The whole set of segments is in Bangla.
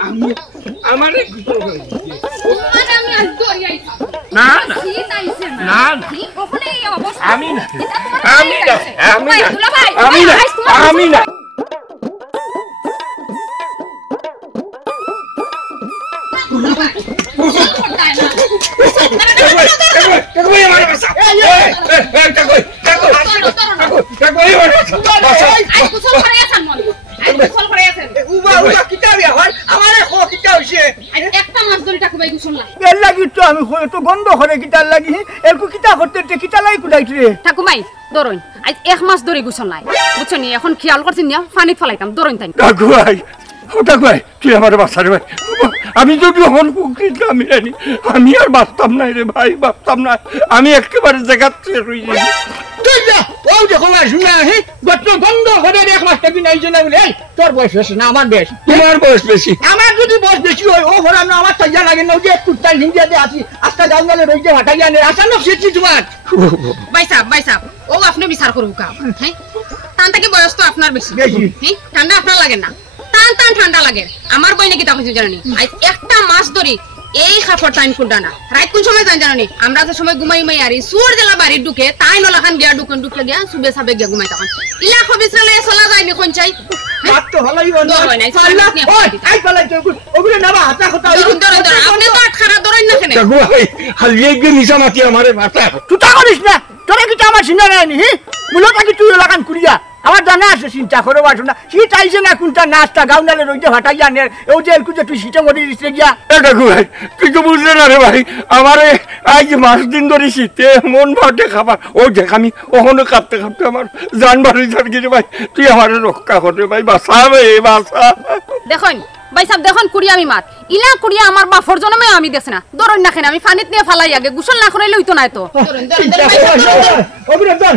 আমি আমারে মানে আমি আজ দরিয়াই খাবো না না শীত আইছে না না না ওখানে এই অবস্থা আমি না আমি না আমি না আমি না বন্ধ করে কিতার লাগি এরকু কিতা করতে কিতা লাই কুদাইছে ঠাকুমাই দরইন আজ এক মাস ধরে গুছল নাই বুঝছো নি এখন খেয়াল করছিস না পানি ফলাইতাম দরইন তাই ঠাকুমাই ঠাকুমাই তুই আমার বাচ্চারে ভাই আমি যদি হন কুকিত আমি আর বাঁচতাম না রে ভাই বাঁচতাম না আমি একেবারে জায়গাতে রই যাই তুই যা ও দেখো ভাই শুনে হে গত বন্ধ করে এক মাস থেকে নাই জন্য বলে তোর বয়স বেশি না আমার বেশি তোমার বয়স বেশি আমার যদি বয়স বেশি হয় ও হরাম না আমার তাইয়া লাগে না যে কুত্তাই হিন্দিয়াতে আছি আজকে জানলে রইতে হাঁটা গিয়ে আসানো সেটি তোমার ভাই সাহেব ও আপনি বিচার করুন কা হ্যাঁ তান থেকে বয়স তো আপনার বেশি হ্যাঁ ঠান্ডা আপনার লাগে না টান ঠান্ডা লাগে আমার বই নাকি তা কিছু জানি আজ একটা মাস ধরে এই খাফর টাইম কুন্ডা না রাত কোন সময় জানি আমরা যে সময় ঘুমাই আরি সুর জেলা বাড়ি ঢুকে তাই নলাখান গিয়া ঢুকে গিয়া সুবে সাবে গিয়া ঘুমাই তখন ইলা খবিসলে চলা যায়নি কোন চাই বাত তো হলাই বন্ধ সাল্লা ওই আই পালাই তো ওগুলো নাবা হাতা কথা আপনি তো খারাপ ধরেন না কেন ভাই হালিয়ে গিয়ে নিশা মাতি আমারে মাথা তুই করিস না তোরা কি আমার চিন্তা নাই হি মূলত কি তুই লাগান কুড়িয়া আমার জানা আছে চিন্তা করে বাসো না শীত আইছে না কোনটা নাচটা গাউনালে রইতে হাঁটাই আনে ও যে এলকু যে তুই শীতে মরে দিচ্ছে গিয়া এটা ভাই তুই তো বুঝলে না রে ভাই আমারে আজ মাস দিন ধরে শীতে মন ভাটে খাবার ও দেখ আমি ওখানে কাঁপতে আমার জান বাড়ি রে ভাই তুই আমার রক্ষা করে ভাই বাসা বাসা দেখুন ভাই সাহেব দেখুন কুড়ি আমি মাত ইলা কুড়ি আমার বাফর জন্মে আমি দেখছ না দরন না খেনে আমি পানিত নিয়ে ফালাই আগে গোসল না করাইলে হইতো না তো অভিনন্দন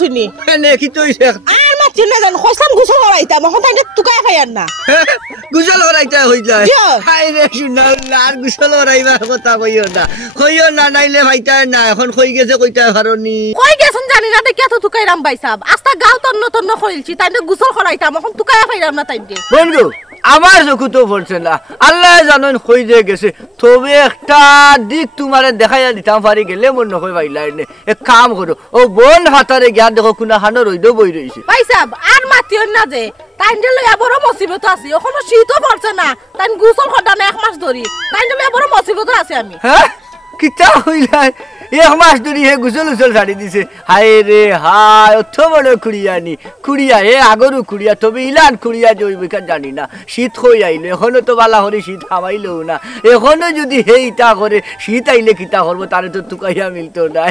শুনি নে কি তইছে আর মাতি না জান খসলাম গুছল করাইতা মখন তাইনে তুকাই খাইয়ার না গুছল করাইতা হই যায় হাই রে শুনাল আর গুছল করাইবার কথা কইও না নাইলে ভাইতা না এখন কই গেছে কইতা পারনি কই গেছন জানি না দেখে তো তুকাই রাম ভাই সাহেব আস্তা গাও তন্ন কইলছি তাইনে গুছল করাইতা মখন তুকাই খাইরাম না তাইনে বন্ধু আমার চোখে তো পড়ছে না আল্লাহ জানেন কই যে গেছে তবে একটা দিক তোমারে দেখাইয়া দিতাম পারি গেলে মন নকই পাইলাই নে এক কাম করো ও বন হাতারে গিয়া দেখো কোনা খানো রইদ বই রইছে ভাই সাহেব আর মাতিও না যে তাইনে লইয়া বড় মুসিবত আছে ওখানে শীতও পড়ছে না তাইন গুছল খডা না এক মাস ধরি তাইনে লইয়া বড় মুসিবত আছে আমি হ্যাঁ কিতা হইলাই এক মাস ধরে হে গুছল ছাড়ি দিছে হায় রে হায় অত বড় খুড়িয়া হে আগরু খুড়িয়া তবে ইলান খুড়িয়া জৈবিকা জানি না শীত হয়ে আইলে এখনো তো বালা হরে শীত হামাইলেও না এখনো যদি হে ইটা করে শীত আইলে কিতা করবো তারে তো তুকাইয়া মিলতো না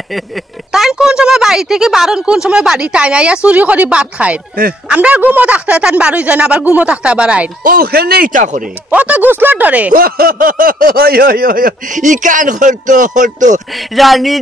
তাইন কোন সময় বাড়ি থেকে বারণ কোন সময় বাড়ি টাইন আইয়া চুরি করে ভাত খায় আমরা গুমো থাকতে তান বাড়ি যায় না আবার গুমো থাকতে আবার আইন ও হেনে ইটা করে ও তো গুছলর ধরে ইকান করতো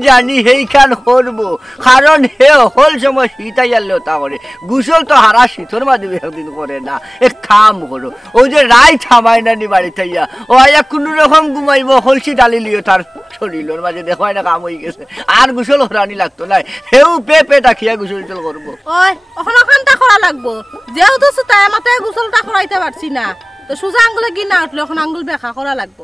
জানি হেইখান করবো কারণ হে হল সময় শীতাই আনলেও তা করে গুসল তো হারা শীতর মাধ্যমে একদিন করে না এক কাম করো ও যে রাই থামায় না নি বাড়ি থাইয়া ও আয়া কোনো রকম ঘুমাইব হলসি ডালি লিও তার শরীরের মাঝে দেখো না কাম হয়ে গেছে আর গুসল হরানি লাগতো না হেউ পেটা খিয়া গুসল করবো ওই ওখানে ওখানটা করা লাগবো যেহেতু তাই মাথায় গুসলটা করাইতে পারছি না তো সুজা আঙ্গুলে কি না উঠলো এখন আঙ্গুল বেখা করা লাগবো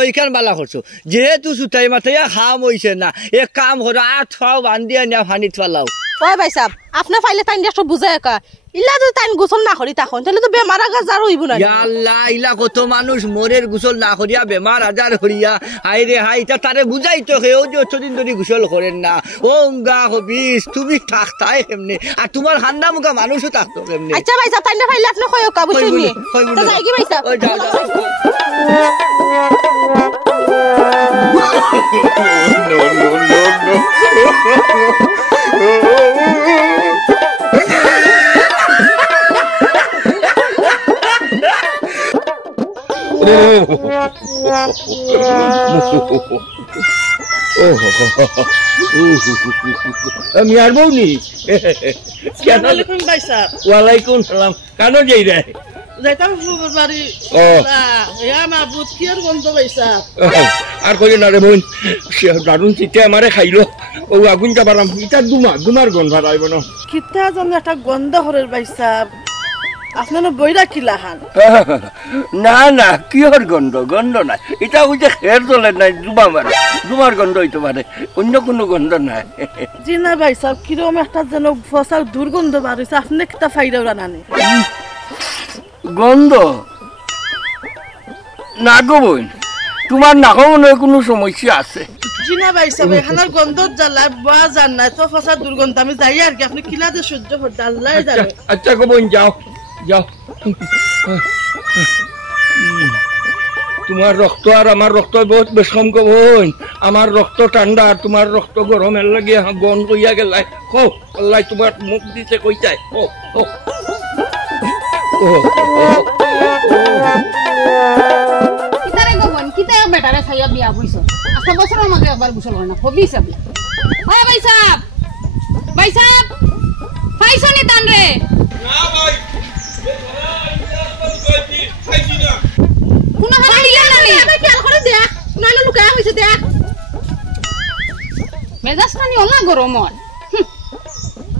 ওইখান বালা করছো যেহেতু সুতাই মাথায় খাম হইছে না এক কাম করো আর থাও বান্ধিয়া নিয়া ফানিত ফালাও ওই ভাই সাহেব আপনি ফাইলে তাইন একটু বুঝাই একা ইলা যদি তাইন গোসল না করি তখন তাহলে তো বেমার আজার হইব না আল্লাহ ইলা কত মানুষ মরের গোসল না করিয়া বেমার আজার করিয়া হাই রে হাই তা তারে বুঝাই তো কেউ যে 8 দিন ধরে গোসল করেন না ও গা হবিস তুমি থাকতাই কেমনে আর তোমার খান্দা মুখা মানুষও থাকতো কেমনে আচ্ছা ভাই সাহেব তাইন ফাইলে আপনি কই ওকা বুঝছনি তো যাই কি ভাই সাহেব ওই যাও আমি আর বউনি আসসালামু ভাই সাহেব ওয়ালাইকুম সালাম কেন যাই রে যাইতাম শ্বশুর বাড়ি ও মাহবুদ কি আর গন্ধ ভাই সাহেব আর কই না রে বোন দারুন চিঠি আমারে খাইলো ও আগুন যাবারাম এটা দুমার গন্ধ আইব না কিতা জানি একটা গন্ধ হরের ভাই সাহেব আপনার বইরা কিলাহান না না কিহর গন্ধ গন্ধ নাই এটা ওই যে খের চলে নাই দুমার গন্ধ হইতে পারে অন্য কোনো গন্ধ নাই জি না ভাই সাহেব কিরকম একটা যেন ফসার দুর্গন্ধ বার হয়েছে আপনি কিতা ফাইরা ওরা নানি গন্ধ না গো বোন তোমার নাকও মনে হয় কোনো সমস্যা আছে জি না ভাই সাহেব এখানের গন্ধ জ্বালায় বয়া যান নাই তো ফসার দুর্গন্ধ আমি যাই আর কি আপনি কিলাতে সহ্য করতে আল্লাহ জানে আচ্ছা গো বোন যাও যাও তোমার রক্ত আর আমার রক্ত বহুত বেশম গো বোন আমার রক্ত ঠান্ডা আর তোমার রক্ত গরম এর লাগে গন কইয়া গেলাই কো আল্লাহ তোমার মুখ দিতে কইতাই ও ও কিতারে গবন কিতা বেটারে ছাইয়া বিয়া বইছো আচ্ছা বছর আমাকে একবার গোসল হয় না হবি সব ওই ভাই সাহেব পাইছো নি তান রে না ভাই কোন হারা দিলা না নি আমি খেয়াল করে দেখ নাইলে লুকায়া হইছে দেখ মেজাজ নানি ওলা গরম হয়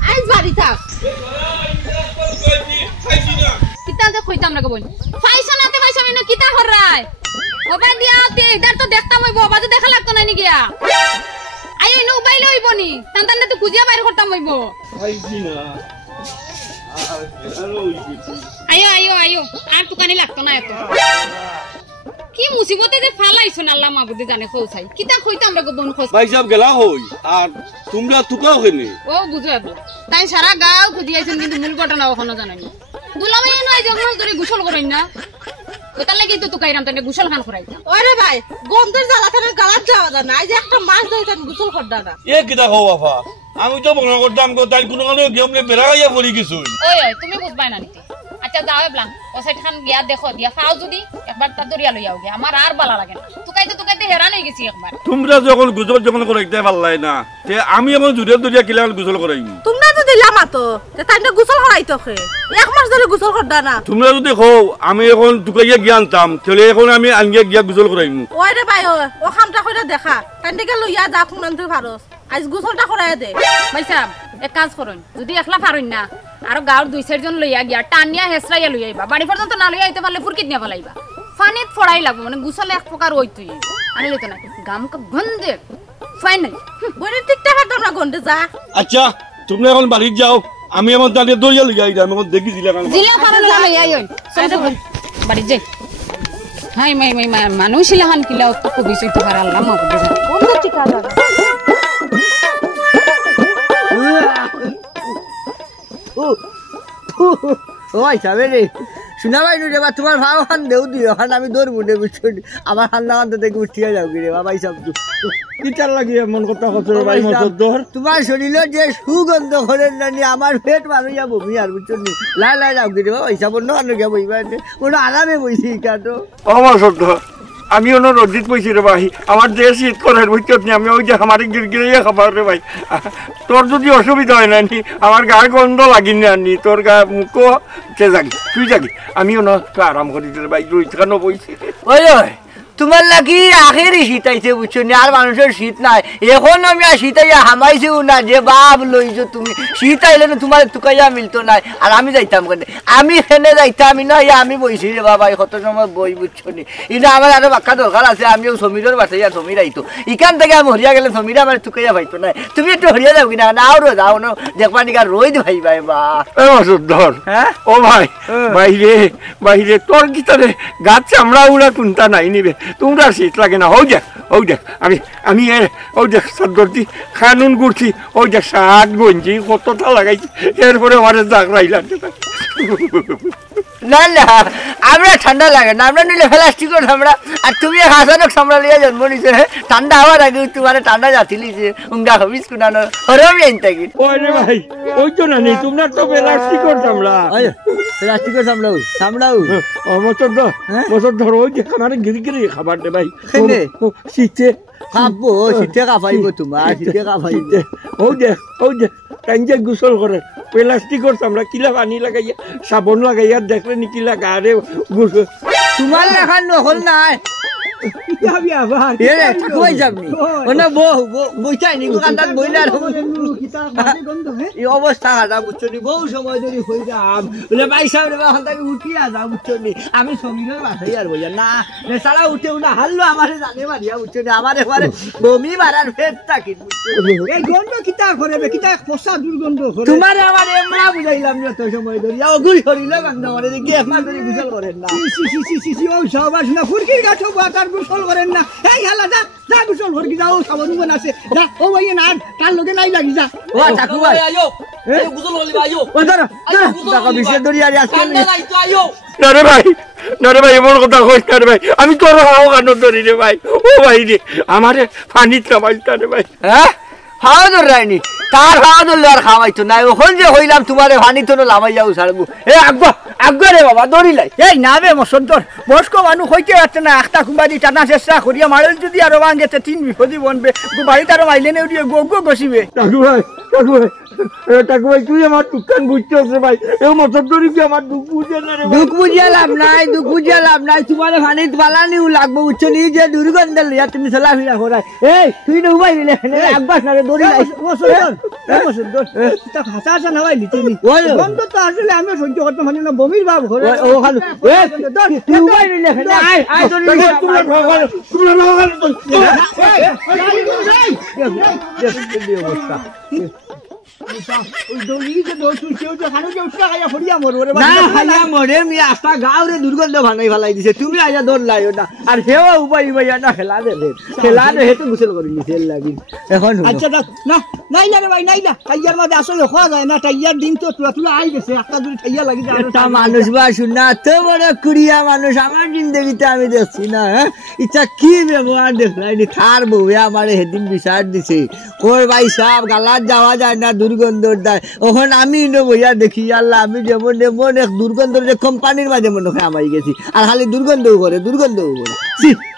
আইজ বাড়ি থাক কিতা দে কইতাম না গবন পাইছো না তে পাইছো না কিতা হরাই ওবা দিয়া তে ইদার তো দেখতাম হইবো বাবা তো দেখা লাগতো না নি গিয়া আই নো বাইলে হইবো নি তান তো খুঁজিয়া বাইরে করতাম হইবো খাইছি না আয়ো আর তুকানি লাগতো না এত কি মুসিবতে যে ফালাইছো না আল্লাহ মাবুদে জানে খোসাই কিতা কইতাম রে গবন খোস ভাই সাহেব গেলা হই আর তোমরা তুকাও হইনি ও বুঝো এবলা তাই সারা গাঁও খুঁজিয়াছেন কিন্তু মূল ঘটনা ওখানে জানাই না দুলামে নয় যে মাস ধরে গোসল করেন না ওটার লাগি তো তুকাইরাম তানে গোসল খান করাইতাম ওরে ভাই গন্ধের জ্বালা থেকে গালাত যাওয়া যায় না এই যে একটা মাছ ধরতেন গোসল করডা না এ কিতা হও বাবা আমি তো মনে করতাম তাই কোনো কারণে গেমনে বেড়া গাইয়া পড়ি কিছু ওই তুমি বুঝবাই না নিতে আচ্ছা যাও এবলা ও সাইড খান গিয়া দেখো দিয়া খাও যদি একবার তা দরিয়া লইয়াও গে আমার আর ভালো লাগে না তুকাইতে হেরান হয়ে গেছি একবার তোমরা যখন গুজল যখন করাইতে পারলাই না তে আমি এখন জুড়ে দরিয়া কিলাল গুজল করাইনি তোমরা তো দিলাম তো তাইনে গোসল করাইতো খে এক মাস ধরে গোসল করডা না তোমরা যদি কও আমি এখন তুকাইয়া গিয়ে আনতাম তাহলে এখন আমি আনিয়া গিয়া গুজল করাইমু ওই রে ভাই ও খামটা কইরা দেখা তাইনে কে লইয়া যা খুনান তুই পারস আজ গোসলটা করাই দে ভাই সাহেব এক কাজ করুন যদি একলা পারুন না আর গাঁর দুই চারজন লইয়া গিয়া টানিয়া হেসরাইয়া লইয়া আইবা বাড়ি পর্যন্ত না লইয়া আইতে পারলে ফুরকিত নিয়ে ফেলাইবা ফানিত ফড়াই লাগবো মানে গুছালে এক প্রকার ওইতুই আনি লইতে না গামকা গন্ধে ফাইনাল বইনে টিকটা পারতাম না গন্ডে যা আচ্ছা তোমরা এখন বাড়ি যাও আমি এখন তাহলে দরিয়া লইয়া আইলাম এখন দেখি দিলাম জিলা পারো না লইয়া আইন চল বাড়ি যাই হাই মাই মানুষ ইলাহান কিলা তো কবি সইতে পারে আল্লাহ মাবুদে জানে গন্ধ টিকা যা ওই যাবে রে শুনা পাই রে বা তোমার ভাও খান দেউ দিও খান আমি দৌড় বুঝে বুঝছো আমার খান্না খান্তে দেখে উঠিয়া যাও রে বাবা এই সব কি চাল লাগি এমন কথা কত ভাই মসদ্দর তোমার শরীরে যে সুগন্ধ করেন নানি আমার পেট মানুষ বমি আর বুঝছো নি লাই যাও রে বাবা এই সব অন্য আনো গে বইবা কোনো আরামে বইছি কাটো ও মসদ্দর আমি অন্য রোজিত পইছি রে ভাই আমার যে শীত করার বুঝছত নি আমি ওই যে আমার গিরগিরে খাবার রে ভাই তোর যদি অসুবিধা হয় না নি আমার গায়ে গন্ধ লাগিনি না নি তোর গা মুখও সে জাগি তুই জাগি আমি অন্য আরাম করি রে ভাই রোজ কেন বইছি ওই ওই তোমার লাগি আখেরই শীত আইছে বুঝছো নি আর মানুষের শীত নাই এখন আমি আর শীত আইয়া হামাইছিও না যে বাপ লইছো তুমি শীত আইলে না তোমার তুকাইয়া মিলতো নাই আর আমি যাইতাম কেন আমি খেনে যাইতাম না আমি বইছি রে বাবা কত সময় বই বুঝছো নি এটা আমার আরো বাক্কা দরকার আছে আমিও সমীরের বাসাই আর সমীর আইতো এখান থেকে আমি হরিয়া গেলে সমীর আমার তুকাইয়া পাইতো না তুমি একটু হরিয়া যাও কিনা না আরো যাও না দেখবা নিকা রোদ ভাই ভাই বা মসদ্দর হ্যাঁ ও ভাই বাইরে তোর কি তারে গাছ চামড়া উড়া কোনটা নাই নিবে তোমরা শীত লাগে না ওই দেখ আমি ওই দেখ সদ্দি খানুন ঘুরছি ওই দেখ শার্ট গঞ্জি কতটা লাগাইছি এরপরে আমার জাগরাই লাগছে না না আমরা ঠান্ডা লাগে না, আমরা নিলে প্লাস্টিকের ঠান্ডা। আর তুমি হাসানক সামলা লিয়ে জন্ম নিছে, ঠান্ডা হওয়ার আগে তোমার ঠান্ডা যাচ্ছিলিছে উঙ্গা হবিস কুনানো হরমি আইন থাকি। ওই রে ভাই ওই তো না নেই তোমরা তো প্লাস্টিকের চামড়া। প্লাস্টিকের সামলাও সামলাও বছর ধরো ওই যে খাবার গিরি গিরি খাবার দে ভাই খেলে? শীতে খাবো শীতে কাপাইব তোমার, শীতে কাপাইব। ওই যে কাঞ্জে গোসল করে প্লাস্টিকের চামড়া কিলা পানি লাগাইয়া সাবন লাগাইয়া দেখলে নি কিলা গারে গোসল। তোমার এখন নহল নাই কই যাবনি ওনা বইটাই নি কান্দাত বইলে আর এই অবস্থা খারাপ বুঝছো নি, বহু সময় ধরে হয়ে যাম বলে ভাই সাহেব রে বাহান তাকে উঠিয়া যাও বুঝছো নি। আমি সমীরের বাসাই আর বইয়া না নেশারা উঠে উঠা হারলো আমারে জানে মারিয়া বুঝছো নি, আমার এবারে বমি মারার ফের থাকি। এই গন্ধ কিতা করে কিতা ফসা দুর্গন্ধ করে তোমার আমার এমরা বুঝাইলাম যত সময় ধরে ওগুলি করিল গন্ধ করে দেখি একমাস ধরে গোসল করেন না। ও সবাস না ফুরকির গাছ বাকার গোসল করেন না। এই হালা যা যা গোসল ভরকি যাও সাবন বন আছে যা। ও ভাই না তার লগে নাই লাগি যা। ও চাকু ভাই আয়ো এই গোসল করলি আয়ো ও ধরো টাকা বিশেষ ধরে আর আজকে নাই তো আয়ো। না রে ভাই এমন কথা কইস না রে ভাই, আমি তোর হাও কানো ধরি রে ভাই। ও ভাই রে আমারে পানিত নামাইতা রে ভাই। হ্যাঁ হাওয়া ধর রাইনি তার হাওয়া ধরলে আর খাওয়াইতো না, ওখান যে হইলাম তোমারে পানি তো লামাই যাও ছাড়বো। এ আগ্গা রে বাবা দৌড়িলাই। এই না বে মসন্তর বয়স্ক মানুষ হইতে পারছে না, একটা কুমারি টানা চেষ্টা করিয়া মারেল যদি আরো ভাঙেতে তিন বিপদই বনবে বাড়িতে আরো মাইলে নে উঠিয়ে গো গসিবে। টাকু ভাই তুই আমার দোকান বুঝছিস রে ভাই, এ মতর ধরি কি আমার দুঃখ বুঝে না রে ভাই। দুঃখ বুঝিয়া লাভ নাই তোমারে পানিত বালানিও লাগবো বুঝছো নি, যে দুর্গন্ধ লইয়া তুমি চলাফেরা করাই। এই তুই না উবাই দিলে আব্বাস না রে দৌড়িলাই। মসন্তর তা ভাষা আসা না ভাই লিতে নি গন্ধ তো আসলে আমি সহ্য করতে পারি না, বমির ভাব ঘরে। ও খালু তুই উবাই দিলে আয় দৌড়িলাই। অবস্থা দুর্গন্ধ ভাঙাই ফেলাই দিছে, তুমি আইয়া দৌড়লাই না আর সেও উপায় না খেলা দেবে হেতু গোসল করে নিছে লাগি। এখন আচ্ছা না নাই না রে ভাই নাই না, টাইয়ার মাঝে আসলে খাওয়া যায় না, টাইয়ার দিন তো তুলা আই গেছে একটা দুই টাইয়া লাগি যায়। একটা মানুষ বা শুনা তো বড় কুড়িয়া মানুষ আমার জিন্দগিতে আমি দেখছি না। হ্যাঁ ইচ্ছা কি ব্যবহার দেখলাইনি, থার বউে আমার সেদিন বিচার দিছে ওর ভাই সব গালাত যাওয়া যায় না দুর্গন্ধর দায়। ওখানে আমি বইয়া দেখি আল্লাহ আমি যেমন এমন এক দুর্গন্ধর যে কোম্পানির মাঝে মনে হয় আমাই গেছি আর খালি দুর্গন্ধও করে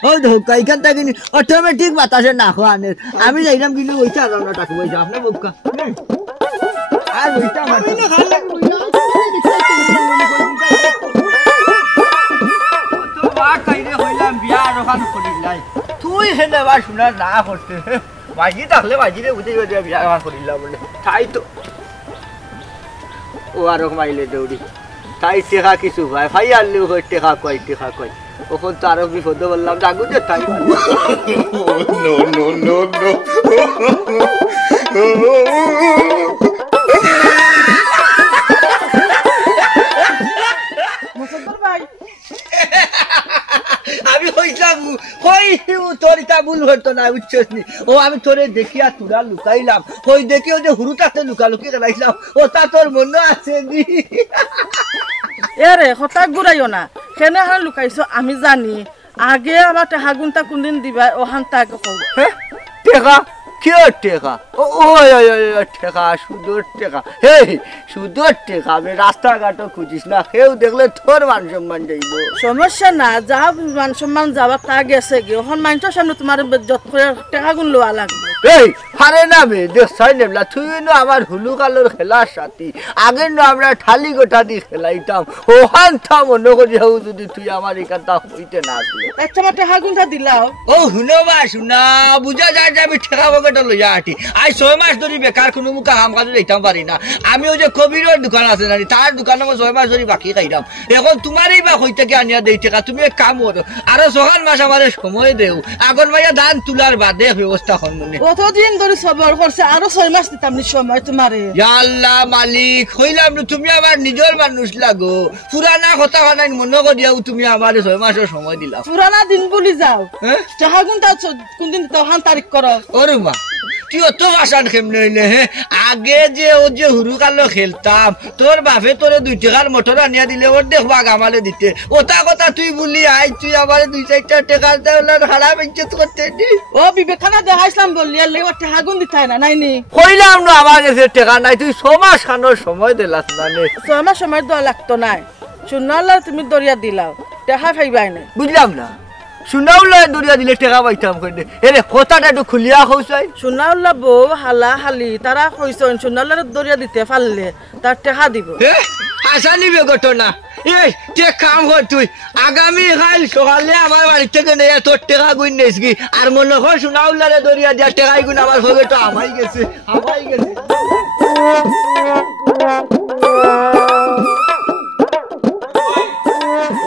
ও দেখো এখান থেকে অটোমেটিক বাতাসে না খোয়া আনে। আমি যাইলাম কিন্তু ওইটা রান্না টাকা বইছে আপনার বোকা আর ওইটা তুই হেনে বা শোনা না করতে মাঝি থাকলে মাঝিরে বুঝে বিয়া করিলাম বলে তাই তো ও আর মাইলে দৌড়ি তাই টেকা কিছু ভাই ভাই আনলেও হয় টেকা কয় ওখন তো আরো বিপদ বললাম জাগু যে তাই আমি হইলাম তোর এটা ভুল হতো না বুঝছিস নি। ও আমি তোরে দেখিয়া তুরা লুকাইলাম, ওই দেখিও যে হুরুটাতে লুকালুকি খেলাইলাম, ও তা তোর মনে আছে নি। এরে হঠাৎ ঘুরাইও না, কেনে হার লুকাইছো আমি জানি। আগে আমার টেহা গুনটা কোনদিন দিবা ওখান তাকে কব। টেকা কিয় টেকা? টেকা সুদর টেকা, হে সুদর টেকা। আমি রাস্তাঘাটও খুঁজিস না, কেউ দেখলে তোর মান সম্মান যাইব। সমস্যা না, যা মান সম্মান যাবা তা গেছে গে। ওখান মানুষের সামনে তোমার যত করে টেকা গুন লওয়া লাগবে। এই হারে না বে দেখছাই নেবলা, তুই নো আমার হুলু কালোর খেলার সাথী। আগে নো আমরা ঠালি গোটা দিয়ে খেলাইতাম, ওখান থা মনে করি হাউ যদি তুই আমার এখানটা হইতে না আসলে। আচ্ছা আমার টেকা গুনটা দিলাও। ও শুনো বা শুনা বুঝা যায় যে আমি ঠেকা বকেটা লইয়া আটি। আজ 6 মাস ধরে বেকার কোনো মুখা কাম কাজ যাইতাম পারি না। আমি ওই যে কবিরের দোকান আছে না, তার দোকানে 6 মাস ধরে বাকি খাইলাম। এখন তোমারই বা হইতে কি আনিয়া দেই টেকা, তুমি এক কাম করো আরো 6 মাস আমার সময় দেও, আগন ভাইয়া ধান তুলার বাদে ব্যবস্থা হন মনে। কতদিন ধরে সবর করছে, আরো 6 মাস দিতাম নি সময় তোমারে। আল্লাহ মালিক হইলাম, তুমি আমার নিজের মানুষ লাগো। পুরানা কথা নাই মনে করিয়াও তুমি আমার 6 মাসের সময় দিলাম। পুরানা দিন বলি যাও, টেকা গুনটা কোনদিন দিতে ওখান তারিখ করো। ওরে মা তুই অত বাসান কেমনে হইলে হে আগে যে ও যে হুরু কালো খেলতাম তোর বাপে তোরে 2 টাকার মোটর আনিয়া দিলে ওর দেখবা আমারে দিতে ওটা কথা তুই বলি আই তুই আমারে 2-4 টাকা দেওয়ার খারাপ ইজ্জত করতে নি ও বিবেকানা দেখাইছিলাম বললি আর লেগে টাকা গুণ দিতে হয় না নাইনি কইলাম না আমার কাছে টাকা নাই তুই 6 মাস খানোর সময় দিলাস না নে 6 মাস সময় দেওয়া লাগতো নাই শুনাল্লা তুমি দরিয়া দিলাও টাকা পাইবাই না বুঝলাম না শুনাউলা দরিয়া দিলে টাকা পাইতাম কইলে এরে কথাটা একটু খুলিয়া কইছাই শুনাল্লা বউ হালা হালি তারা কইছন শুনাল্লার দরিয়া দিতে পারলে তার টাকা দিব আশা নিবে ঘটনা এই তে কাম কর তুই আগামী কাল সকালে আমার বাড়ি থেকে নিয়ে তোর টাকা গুণ নেসগি আর মনে কর শুনাউলারে দরিয়া দিয়া টাকা গুণ আমার হয়ে তো আমাই গেছে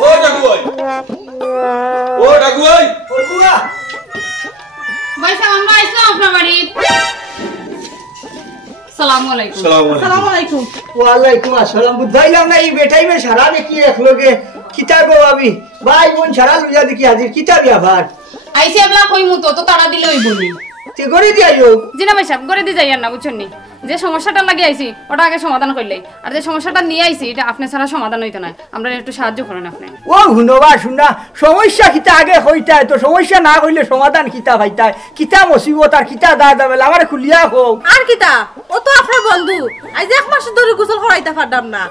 ও ডাকু ভাই ও ডাকু ভাই ভাই সাহেব আমরা আইছিলাম আপনার বাড়ি আসসালামু আলাইকুম আসসালামু আলাইকুম ওয়ালাইকুম আসসালাম বুঝাইলাম না এই বেটাই মে সারা দেখি একলগে কিতাব বাবি ভাই বোন সারা লইয়া দেখি হাজির কিতাব আবার আইসি আপলা কই মুতো তো তাড়া দিলে হইব নি তে করে দিয়াইও জি না ভাই সাহেব করে দি যাইয়ার না বুঝছেন নি যে সমস্যাটা লাগি আইছি ওটা আগে সমাধান করলে আর যে সমস্যাটা নিয়ে আইছি এটা আপনি ছাড়া সমাধান হইতো না আমরা একটু সাহায্য করেন আপনি ও হুনবা শুনা সমস্যা কিতা আগে হইতায় তো সমস্যা না হইলে সমাধান কিতা হইতায় কিতা মুসিবত আর কিতা দাদা বেলা আমার খুলিয়া হোক আর কিতা ও তো আপনার বন্ধু আজ 1 মাস ধরে গোসল করাইতে পারতাম না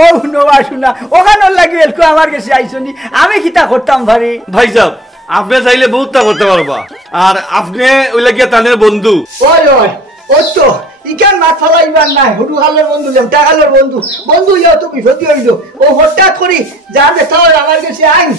ও হুনবা শুনা ওখানে লাগি এলকো আমার কাছে আইছনি আমি কিতা করতাম ভারি ভাই সাহেব আপনি চাইলে বহুতটা করতে পারবা আর আপনি ওই লাগিয়া তাদের বন্ধু ওই ও তো ইকান মাছ ফলাইবার নাই হুডু খালের বন্ধু লেমটা খালের বন্ধু ইয়া তো বিপত্তি হইল ও হঠাৎ করি যা দেখা আমার কাছে আইন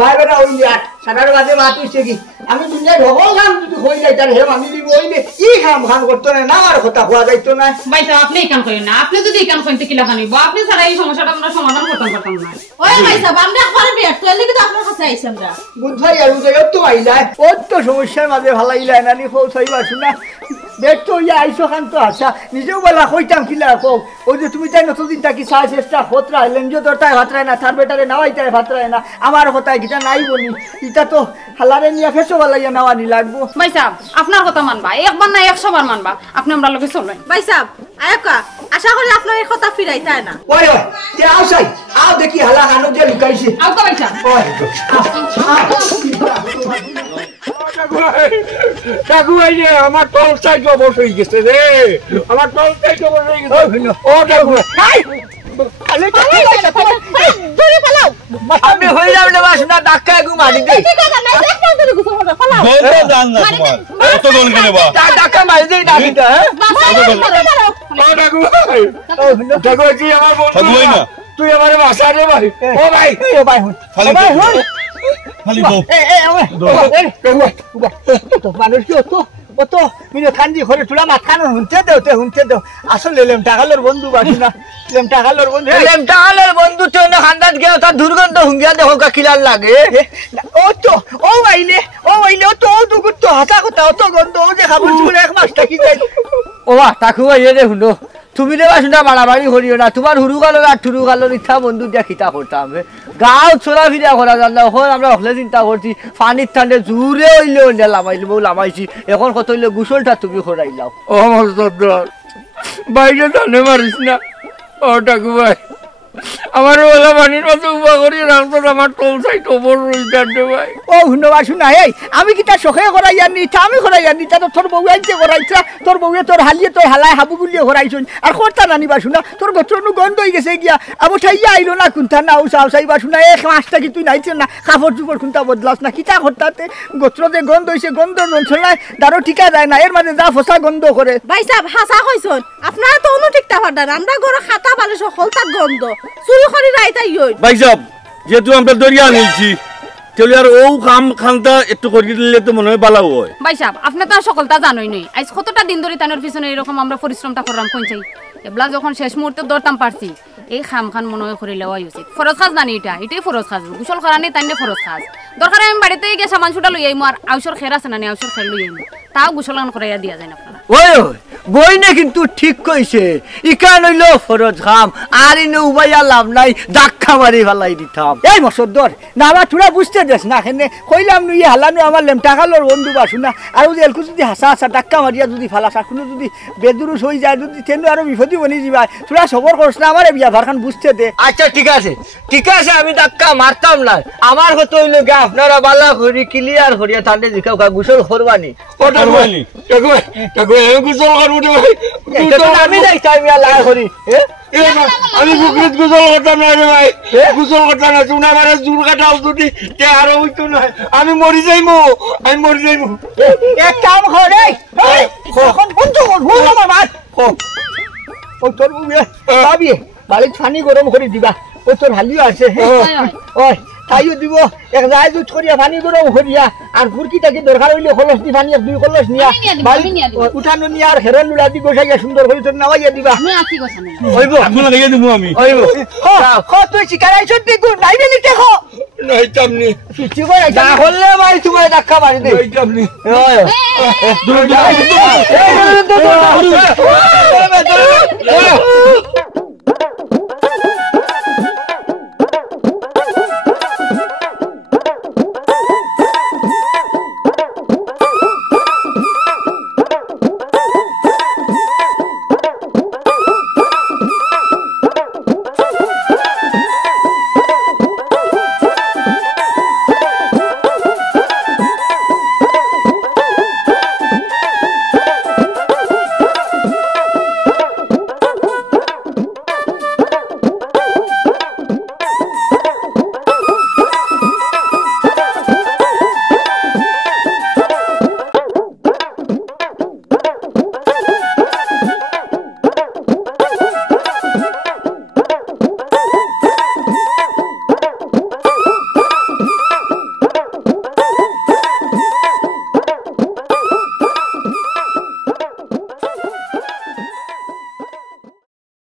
ভাই বেটা হইলি আর সারার বাদে মাত হইছে কি আমি দুনিয়া ঢকল খান যদি হই যাই তার হে মানি দিব হইলে ই খাম খান করতো না আমার কথা হওয়া যাইতো না ভাই সাহেব আপনি এই কাম করেন না আপনি যদি এই কাম করতে কি লাগানি আপনি ছাড়া এই সমস্যাটা আমরা সমাধান করতে পারতাম না ওই ভাই সাহেব আমরা একবারে বিয়ার তো এলি কিন্তু আপনার কাছে আইছি আমরা বুঝাই আর বুঝাই তো আইলাই ও তো সমস্যার মাঝে ভালাইলাই না নি ফৌ সাইবা শুনা দেখতো ইয়া আইসো খান তো আচ্ছা নিজেও বলা কইতাম কিলা কোক ওই যে তুমি তাই নতুন থাকি সাহা চেষ্টা খতরা লেঞ্জো দরটায় ভাতরায় না থার বেটারে নাওয়াইতায় ভাতরায় না আমার কথায় কিটা নাই বলি ইটা তো হালারে নিয়া ফেসো বালাইয়া নাওয়ানি লাগবো ভাই সাহেব আপনার কথা মানবা একবার না 100 বার মানবা আপনি আমরা লগে চলবেন ভাই সাহেব আয়কা আশা করি আপনার এই কথা ফিরাইতায় না ওই তে আও সাই আও দেখি হালা হানো যে লুকাইছে আও তো ভাই সাহেব ওই ডাকু ভাই যে আমার টল সাইড অবশ হয়ে গেছে রে আমার টল সাইড অবশ হয়ে গেছে ও ডাকু ভাই আমি হইলাম না শুনা ডাক্কা গু মারি দে বলতে জান না তোমার এত গোল কেন বা ডাক্কা মারি দে ডাকিটা ও ডাকু ভাই ডাকু ভাই তুই আমার বন্ধু থাকবই না তুই আমার বাসা রে ভাই ও ভাই ভাই হুন খালি ভাই হুন খালি বউ মানুষ কি হতো অত মিনে খান্দি ঘরে তুলা মাথানো হুনতে দেও আসলে লেমটাগালোর বন্ধু বাকি না লেমটাগালোর বন্ধু লেমটাগালোর বন্ধু তো না খান্দাত গেও তার দুর্গন্ধ হুঙ্গিয়া দেখো কা কিলার লাগে ও তো ও আইলে ও তো ও দুগুত তো হাতা কথা অত গন্ধ ও যে খাবো চুল 1 মাস থাকি যাই ও তাকু ভাই রে শুনো তুমি দেবা শুনা বাড়াবাড়ি করিও না তোমার হুরু গালোর আর ঠুরু গালোর ইচ্ছা বন্ধু দিয়া খিতা করতাম গাঁও চোরা ফিরা করা যান না এখন আমরা হলে চিন্তা করছি পানির ঠান্ডে জুড়ে হইলে লামাইছি এখন কত হইলে গুসলটা তুমি খরাইলাও ও আমার সর্দার বাইরে টানে মারিস না ও ডাকু ভাই আমার ওলা পানির মতো উবা করি রাস্তাটা আমার টল সাইড ওপর রইতে ভাই ও হুনবা শুনা এই আমি কি তার সখে করাই জানি আমি করাই জানি তা তোর বউ আইছে করাইছা তোর বউয়ে তোর হালিয়ে তোর হালায় হাবু গুলিয়ে করাইছুন আর করতা নানিবা শুনা তোর গোত্রনু গন্ধ হয়ে গেছে গিয়া আবু ঠাইয়া আইলো না কুন্থা না ও সাউসাইবা শুনা 1 মাসটা কি তুই নাইছ না কাপড় চুপড় কুন্তা বদলাস না কিতা করতাতে গোত্র যে গন্ধ হইছে গন্ধ নছলায় দারো ঠিকা যায় না এর মাঝে যা ফসা গন্ধ করে ভাই সাহেব হাসা কইছন আপনারা তো অনু ঠিকতা পারদান আমরা ঘরে খাতা বালে সকল তার গন্ধ চুরি করি রাইতাই হই ভাই সাহেব যেহেতু আমরা দরিয়া নিয়েছি তাহলে আর ও কাম খানটা একটু করে দিলে তো মনে হয় ভালো হয় ভাই সাহেব আপনি তো সকলটা জানোই নই আজ কতটা দিন ধরে তানোর পিছনে এরকম আমরা পরিশ্রমটা করলাম কোনচাই এবলা যখন শেষ মুহূর্তে দরতাম পারছি এই খাম খান মনে হয় করে লওয়াই উচিত ফরজ খাজ জানি এটাই ফরজ খাজ গোসল করা নেই তাই ফরজ খাজ দরকার আমি বাড়িতে গিয়ে সামান ছুটা লই আইমু আর আউসর খের আছে না আউসর খের লই আইমু তাও গোসল করাইয়া দিয়া যায় না আপনারা ওই বইনে কিন্তু ঠিক কইছে ইকান হইল ফরজ খাম আর ইনে উবাইয়া লাভ নাই ধাক্কা মারি ফেলাই দিতাম এই মসদ্দর না আমার তোরা বুঝতে দেস না এখানে কইলাম নুই হালানো আমার লেমটাকালোর বন্ধু বাসু না আর ওই এলকু যদি হাসা হাসা ডাক্কা মারিয়া যদি ফালাস আর কোনো যদি বেদুরুস হয়ে যায় যদি তেন আরো বিপদী বনি যাবা তোরা সবর করছ না আমার বিয়া ভারখান বুঝতে দে আচ্ছা ঠিক আছে আমি ধাক্কা মারতাম না আমার কথা হইল গা আপনারা বালা করি ক্লিয়ার করিয়া তান্ডে জিকাও কা গোসল করবানি ওটা কই টাকুই আমি গোসল করব রে ভাই আমি যাইতাম ইয়া লাই করি আমি পুকুরিত গোসল করতাম না রে ভাই গোসল করতাম না তুমি আমার জুল কাটাও যদি তে আর হইতো না আমি মরি যাইমু এক কাম করে এখন বন্ধ কর বন্ধ আমার ভাই ও তোর বুয়ে ভাবি বাড়ি পানি গরম করে দিবা ও তোর হালিও আছে ওই তাইও দিব এক রায় দুধ করিয়া পানি গরম করিয়া আর ফুরকিটাকে দরকার হইলে কলস দি পানি 2 কলস নিয়া উঠানো নিয়া আর হেরন লুলা দি গোসাইয়া সুন্দর করে তোর নামাইয়া দিবা হইব আগুন লাগাইয়া দিমু আমি হইব তুই শিকারাই সত্যি গুণ নাই বেলি দেখো নাইতামনি পিছি করে না হলে ভাই তোমার ধাক্কা মারি দে নাইতামনি ওই